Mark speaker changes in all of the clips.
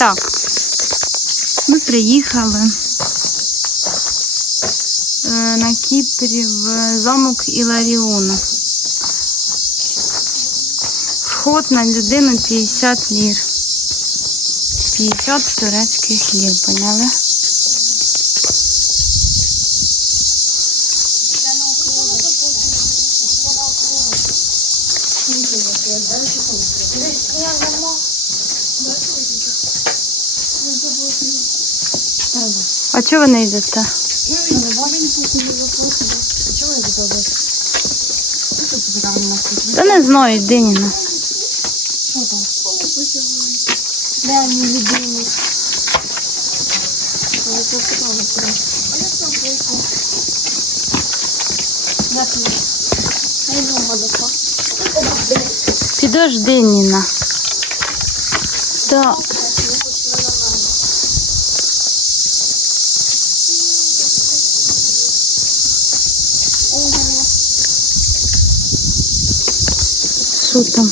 Speaker 1: Так, ми приїхали е, на Кіпрі в замок Іларіона. Вход на людину 50 лір. 50 турецьких лір, поняли? Чого ви не йдете? Та не знаю, Диніна. Підожди, Ніна. Так. Що там?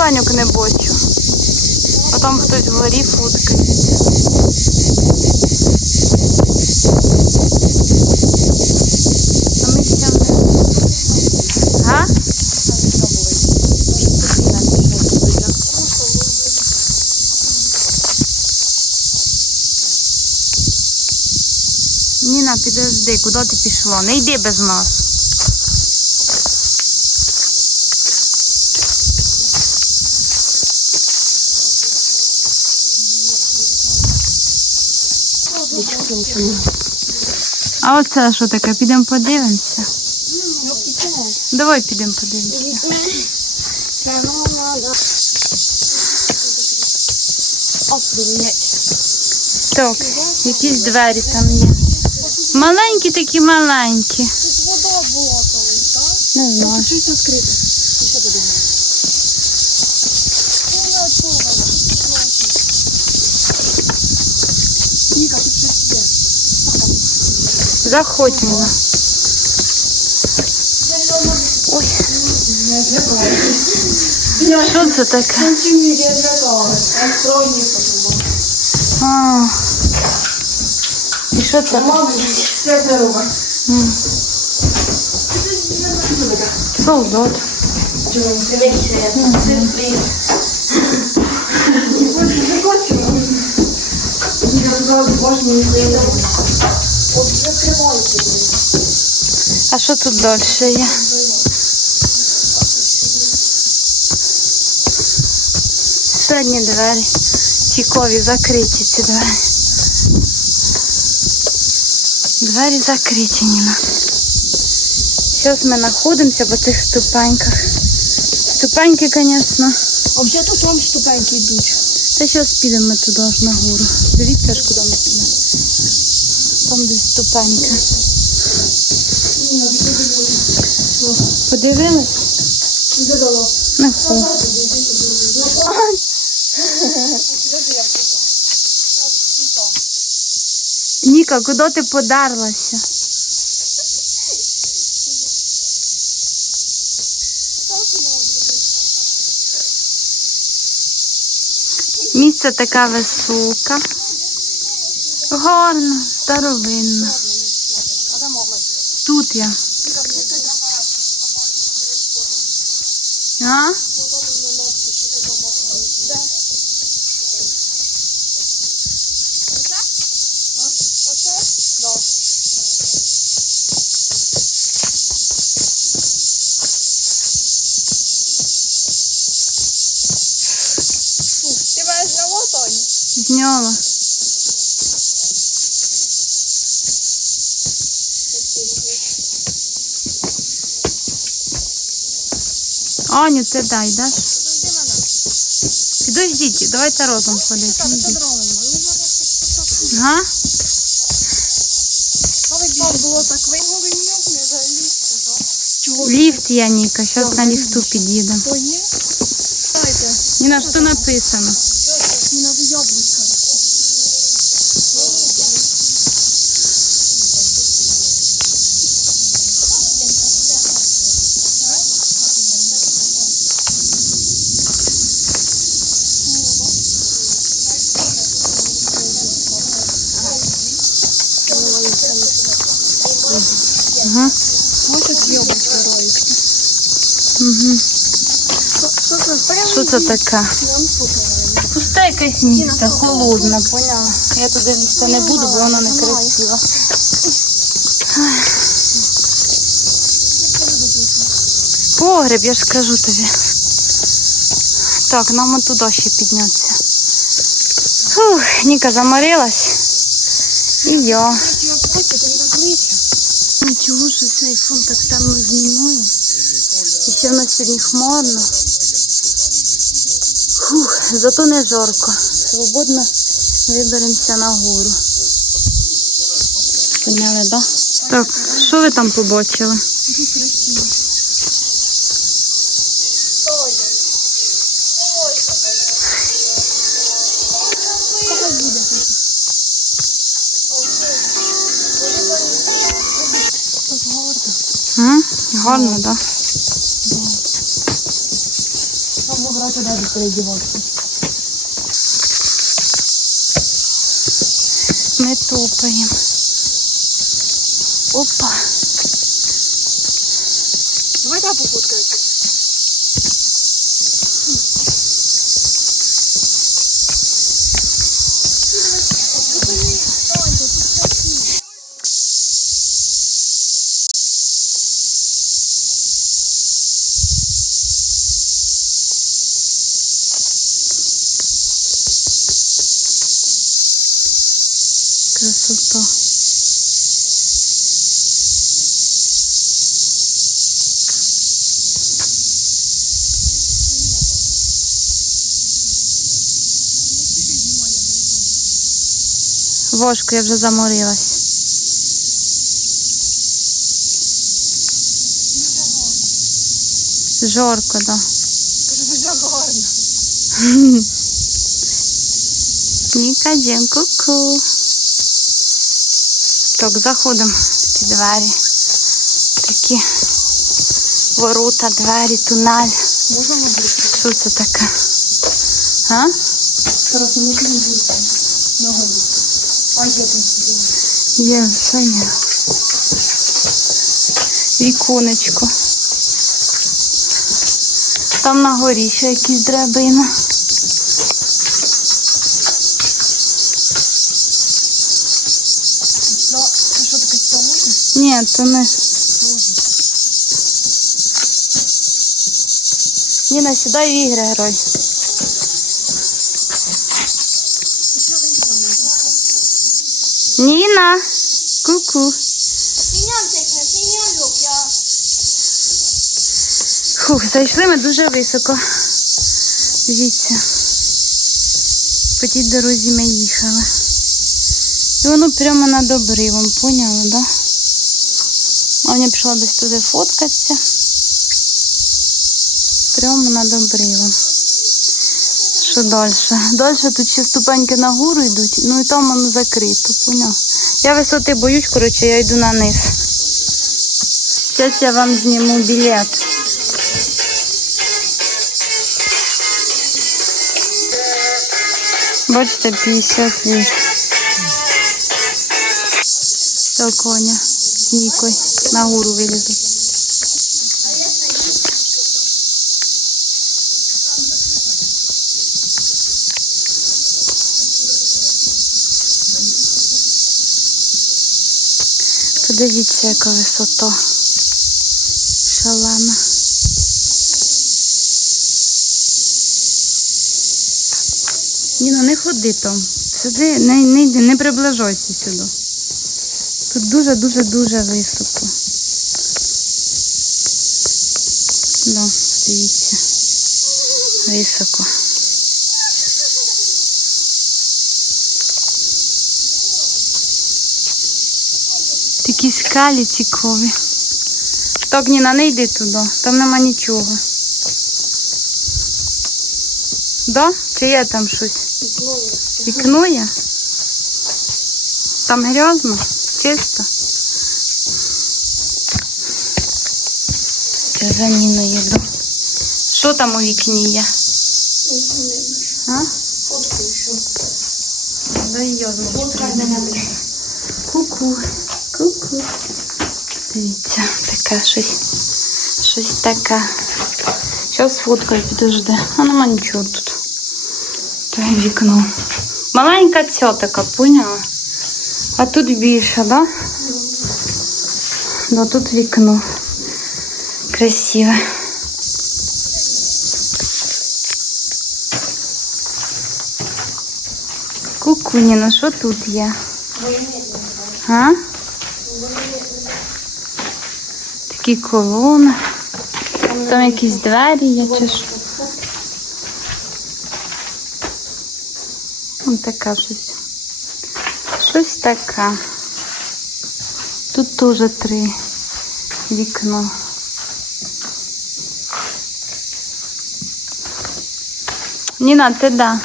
Speaker 1: Тільки я ступеньок не бачу. А там хтось вгорі фоткається. А ми ще не. Га? Ніна, підожди, куди ти пішла? Не йди без нас. А оце що таке? Підемо подивимося. Давай підемо подивимося. Так, якісь двері там є. Маленькі такі маленькі.
Speaker 2: Вода була колись, так?
Speaker 1: Не знаю.
Speaker 2: Щось відкрите.
Speaker 1: Заходь Ніна. Ой. Що це таке? А. І що це? Солдат. А що тут далі є? Задні двері. Тікові закриті ці двері. Двері закриті, Ніна. Зараз ми знаходимося по цих ступеньках. Ступеньки, звісно.
Speaker 2: А вже тут вам ступеньки йдуть.
Speaker 1: Та зараз підемо туди аж на гору. Дивіться ж, куди ми. Там десь? Не хочу. Ніка, куди ти подарлася? Місце така висока. Гарно, старовинно. Тут я. А?
Speaker 2: Ти маєш на лотоні?
Speaker 1: Зняла. Аню, ти дай, даш? Підождіть, давайте разом ходити. Га?
Speaker 2: було так виговий не залізти. Чого?
Speaker 1: Ліфт я, Ніка, зараз на ліфту під'їдемо. Ніна, що написано?
Speaker 2: Мені надо яблучко.
Speaker 1: Ага.
Speaker 2: Хочеш яблучко роють?
Speaker 1: Угу.
Speaker 2: Що це?
Speaker 1: Таке? Пусте якесь місце, холодне, поняла. Я туди лізти не буду, бо воно не красиво. Ай. Погреб, я ж кажу тобі. Так, нам туди ще піднятися. Фух, Ніка заморилась. І я. Нічого, що цей фон так темно знімає. І ще в нас сьогодні хмарно. Фух, зато не жарко. Свободно виберемося на гору. Поняли, да? Так, що ви там побачили?
Speaker 2: Гарно,
Speaker 1: так? Да?
Speaker 2: Там передіватися.
Speaker 1: Ми топаємо. Опа.
Speaker 2: Давай так пофоткайте.
Speaker 1: Красота. Важко, я вже заморилась. Да.
Speaker 2: Дуже дуже гарно.
Speaker 1: Ніка, Дім, ку-ку. Так, заходимо в ці двері. Такі ворота, двері, тунель.
Speaker 2: Бурку?
Speaker 1: Що це таке? А?
Speaker 2: Зараз бурку. Ногою. Є
Speaker 1: все є. Віконечко. Там на горі ще якісь драбини. Ні, то не. Ніна, сідай в ігри герой. Ніна! Ку-ку. Фух, зайшли ми дуже високо. Дивіться. По тій дорозі ми їхали. І воно прямо над обривом, поняли, да? А мені пішла десь туди фоткатися. Прямо над обривом. Що далі? Далі тут ще ступеньки на гору йдуть, ну і там воно закрито, поняв? Я висоти боюсь, коротше, я йду на низ. Зараз я вам зніму білет. Бачите, 50 літ. То коня з Нікою на гору вилізуть. Подивіться, яка висота. Шалена. Ніна, не ходи там. Сюди не, не не приближайся сюди. Тут дуже-дуже-дуже високо. Да. Дивіться. Високо. Такі скалі цікаві. Так, Ніна, не йди туди, там нема нічого. Да? Чи є там щось? Вікно є? Там грязно? Чисто? Я за Ніною йду. Що там у вікні є? Дивіться, таке щось. Щось таке. Зараз сфоткаю, підожди. А нема нічого тут. Та й вікно. Маленька ця така, поняла? А тут більше, да? Да, тут вікно. Красиве. Кукуніна, що тут є? А? Такі колони. Там якісь двері є чи що? Ось таке щось. Щось таке. Тут теж три вікно. Ніна, ти да?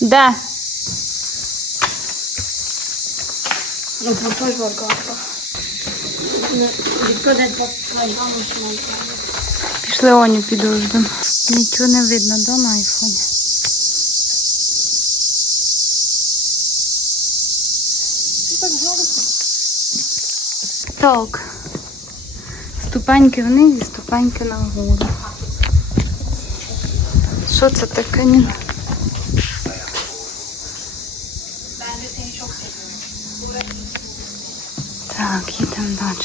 Speaker 1: Де?
Speaker 2: Ну, попой варгата. Відкладати попой, ваму
Speaker 1: Пішли Оню підождемо. Нічого не видно, да, на айфоні?
Speaker 2: Так.
Speaker 1: Ступеньки вниз і ступеньки нагору. Що це таке, Їдемо далі.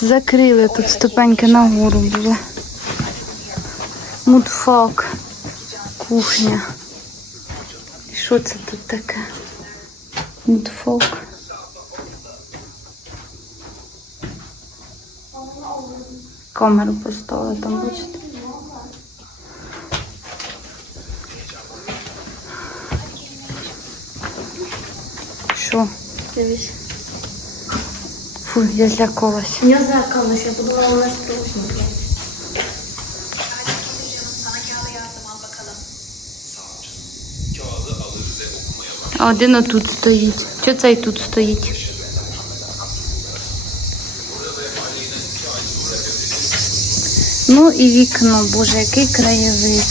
Speaker 1: Закрили тут ступеньки нагору були. Мудфак. Кухня. Що це тут таке? Мудфак. Камеру поставили там, бачите? Що?
Speaker 2: Дивись.
Speaker 1: Фу, я злякалася.
Speaker 2: Я злякалася, я подумала, у нас страшно.
Speaker 1: А один отут стоїть. Чого цей тут стоїть? Ну і вікно, боже, який краєвид.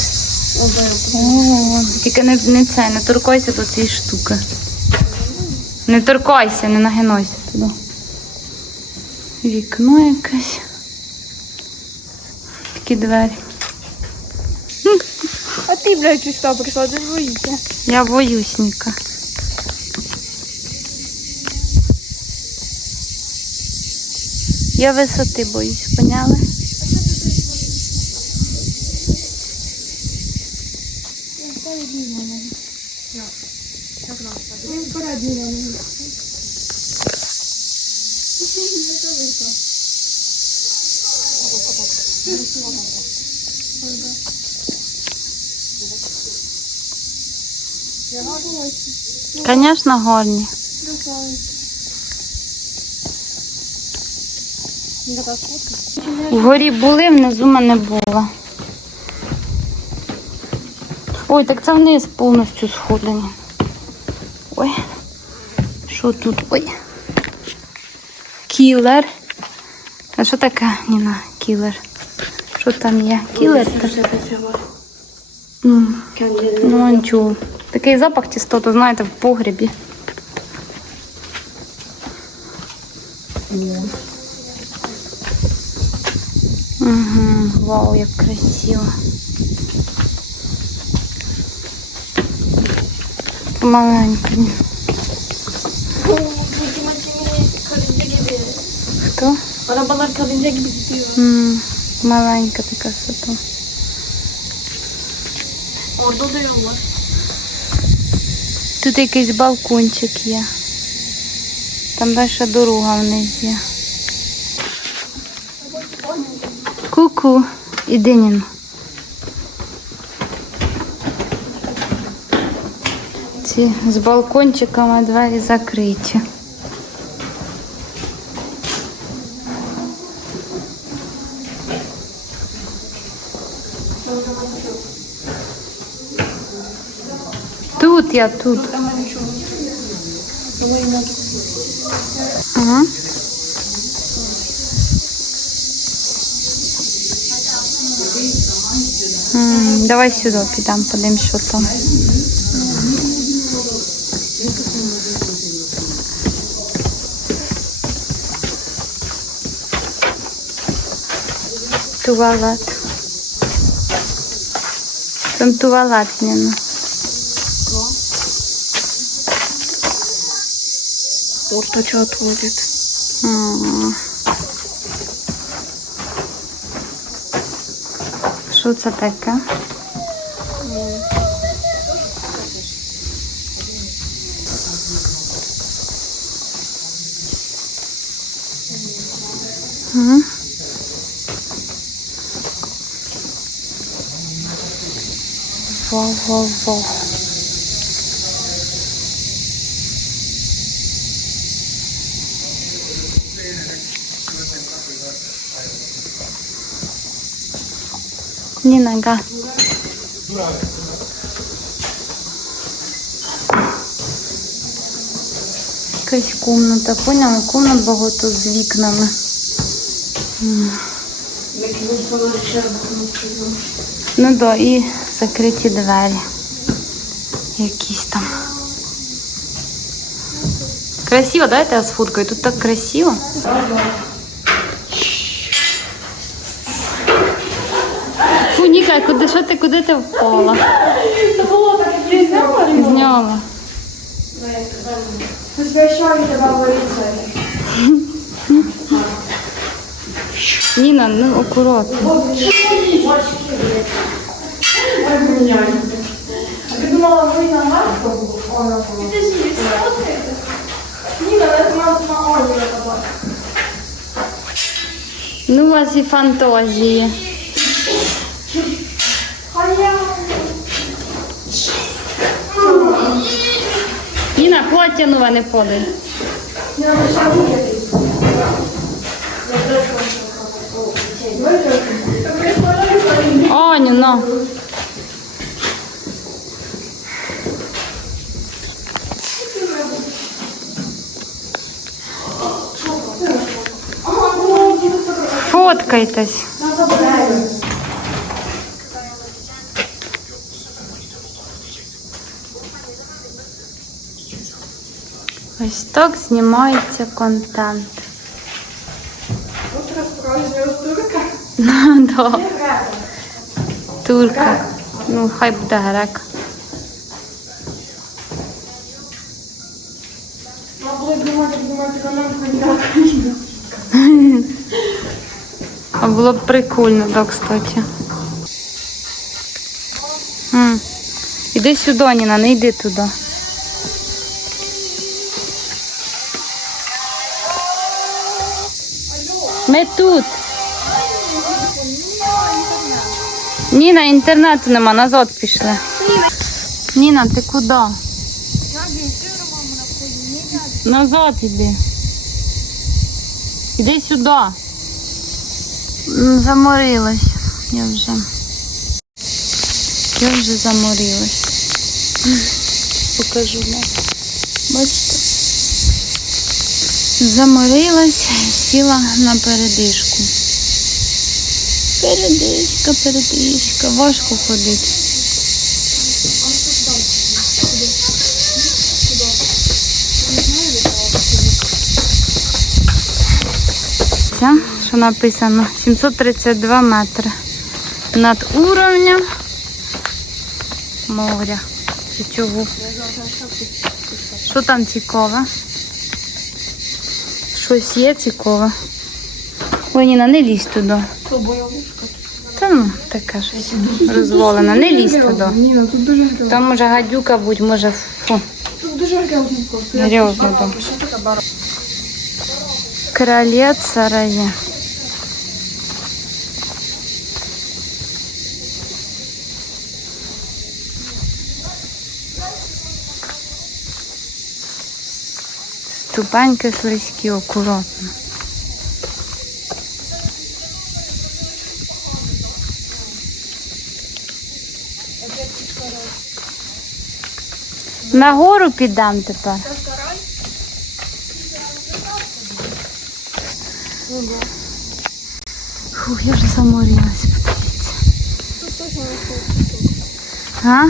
Speaker 1: О, тільки не, не це, не торкайся до цієї штуки. Не торкайся, не нагинайся туди. Вікно якесь. Такі двері.
Speaker 2: А ти, блядь, чисто прийшла, ти ж боїшся.
Speaker 1: Я боюсь, Ніка. Я висоти боюсь, поняли? Звісно, гарні. Вгорі були, внизу мене було. Ой, так це вниз повністю сходені. Що тут? Ой. Кілер. А що таке, Ніна? Кілер? Що там є? Кілер? М, Ну, нічого. Такий запах тістоту, знаєте, в погребі. Угу, вау, як красиво. Маленько. Хто?
Speaker 2: Arabalar kalınca gibi gidiyor.
Speaker 1: М, Маленька така сото.
Speaker 2: Orada da yol var.
Speaker 1: Тут якийсь балкончик є. Там далі дорога вниз є. Ку-ку, іди Ніна. Ці з балкончиками двері закриті. Тут я тут. Ага. Давай сюди підемо, подивимо, що там. Туалет. Там туалет, Ніна.
Speaker 2: Порточа отводит.
Speaker 1: М. Що це таке? М. Во-во-во. Ніна, га. Якась комната, поняла? Комнат багато з вікнами. Ну да, і закриті двері. Якісь там. Красиво, да, я сфоткаю? Тут так красиво. Фу, Ніка, куди, що ти, куди ти впала?
Speaker 2: Зняла.
Speaker 1: Зняла.
Speaker 2: Тебе вирізати.
Speaker 1: Ніна, ну акуратно.
Speaker 2: А ти думала, ви на Марку? Оля була. Ніна, це мама на Олі була.
Speaker 1: Ну, у вас і фантазії.
Speaker 2: А я...
Speaker 1: Ніна, плаття нове не подай.
Speaker 2: Я почала виїхати.
Speaker 1: Аню, на. Фоткайтесь. Ось так знімається контент.
Speaker 2: От розправлюсь турка.
Speaker 1: Турка. Ну, хай буде грек. Було б прикольно, так, кстати. М. Іди сюди, Ніна, не йди туди. Ми тут. Ніна, інтернету нема, назад пішли. Ніна, ти куди? Назад іди. Іди сюди. Заморилась. Я вже. Я вже заморилась. Покажу вам. Бачите? Заморилась, сіла на передишку. Передишка, передишка. Важко ходити. Це, що написано, 732 метри над уровнем моря. Чого? Що там цікаве? Щось є цікаве. Ой, Ніна, не лізь туди. Та ну, таке щось розволена. Не лізь туди. Там може гадюка будь, може фу.
Speaker 2: Тут дуже грязно?
Speaker 1: Кролец сарає. Ступеньки слизькі, акуратно. Нагору піддам тепер. Фух, я вже заморилась, подивіться.
Speaker 2: Тут точно
Speaker 1: А?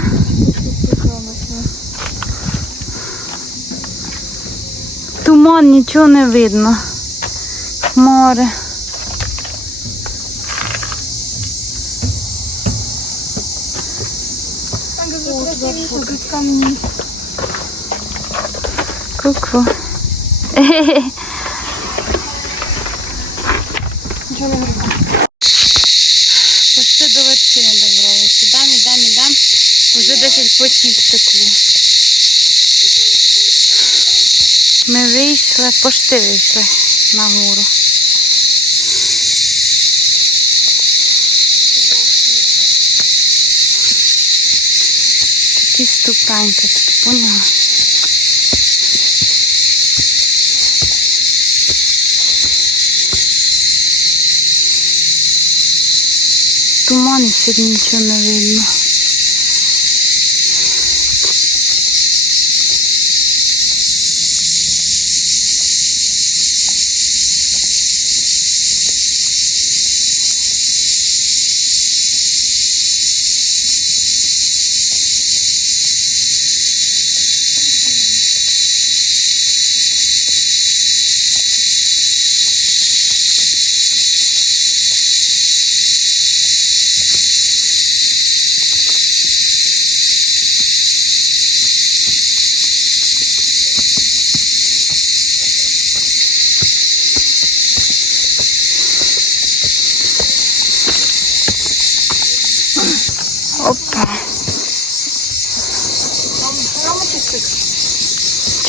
Speaker 1: Туман, нічого не видно. Море. Ку-ку.
Speaker 2: Нічого не видно.
Speaker 1: Почти до вершини добралися. Ідем, ідем, ідем. Вже 10 потів стекло. Ми вийшли, пошти вийшли на гору. Такі ступеньки тут, поняла? Туман і сьогодні нічого не видно.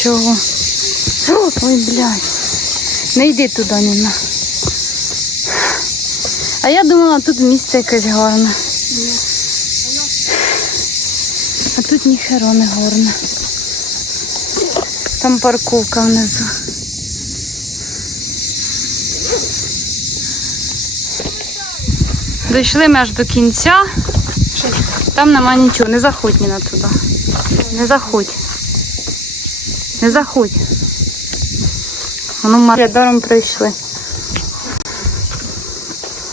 Speaker 1: Чого? Ой, блядь. Не йди туди, Ніна. А я думала, тут місце якесь гарне. А тут ніхера не гарне. Там парковка внизу. Дійшли ми аж до кінця. Там нема нічого. Не заходь Ніна туди. Не заходь. Не заходь. Воно Марія даром прийшли.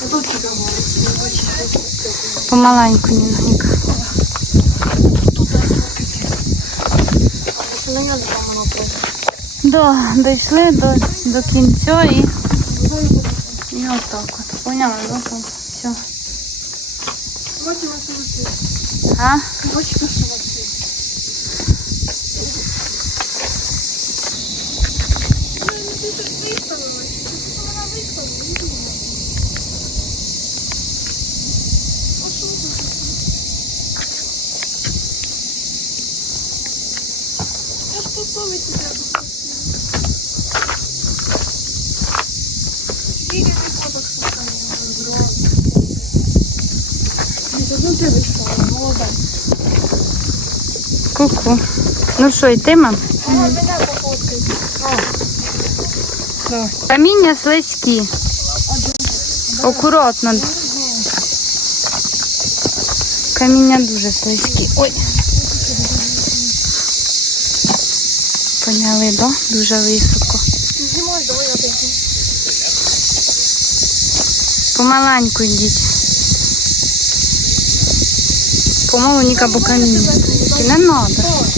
Speaker 2: А тут тільки горе.
Speaker 1: Помаленьку, Ніна.
Speaker 2: На нього там воно просто.
Speaker 1: Да, дійшли до, до кінця і, і отак от. Поняла, да? Там все.
Speaker 2: Бачимо, що висить.
Speaker 1: А?
Speaker 2: Бачимо, що висить. Я ж пословить тебе
Speaker 1: Ку-ку. Ну що, йтиме?
Speaker 2: Мене.
Speaker 1: Каміння слизькі. Акуратно. Каміння дуже слизькі. Ой. Поняли, да? Дуже високо.
Speaker 2: Знімай, давай я піду.
Speaker 1: Помаленьку йдіть. Помалу Ніка, бо каміння. слизькі. Не треба.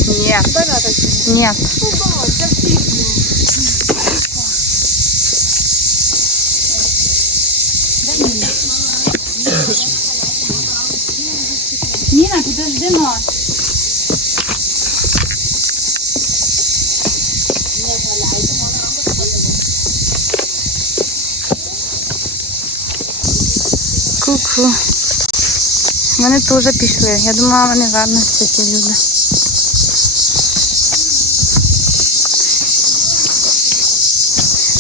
Speaker 1: Ні.
Speaker 2: Тебе надо знімати.
Speaker 1: Ні.
Speaker 2: Ну, давай, я всіх зніму.
Speaker 1: Ніна, підожди нас. Ку-ку. Вони теж пішли. Я думала, вони вернуться ті люди.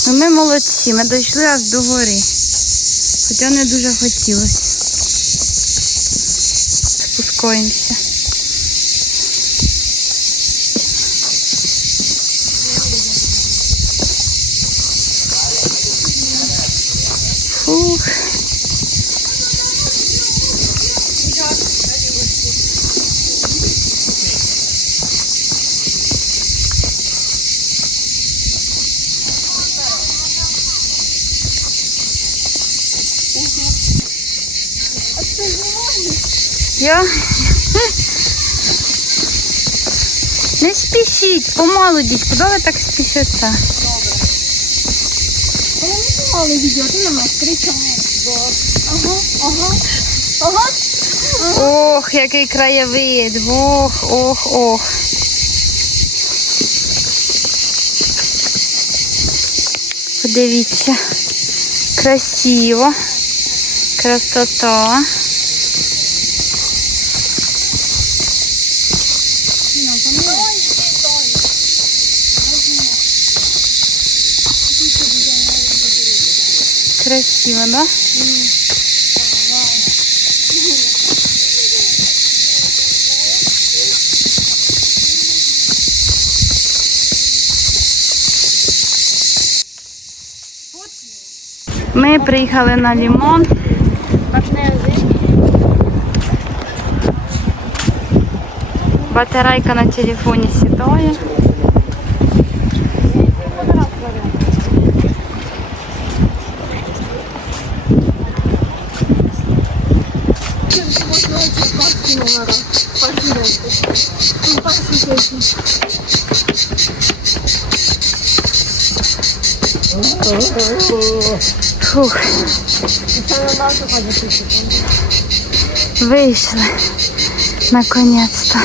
Speaker 1: Ну, ми молодці, ми дійшли аж до гори. Хоча не дуже хотілося. Спускаємося. Я. Не спішіть, помалу йдіть. Куди ви так спішите?
Speaker 2: Знімала відео, ти на нас. Ага, ага, ага.
Speaker 1: Ох, який краєвид. Ох, ох, ох. Подивіться. Красиво. Красота. Красиво, да? Ми приїхали на лімон. Батарейка на телефоні сідає. Фух. Вийшли. Наконец-то.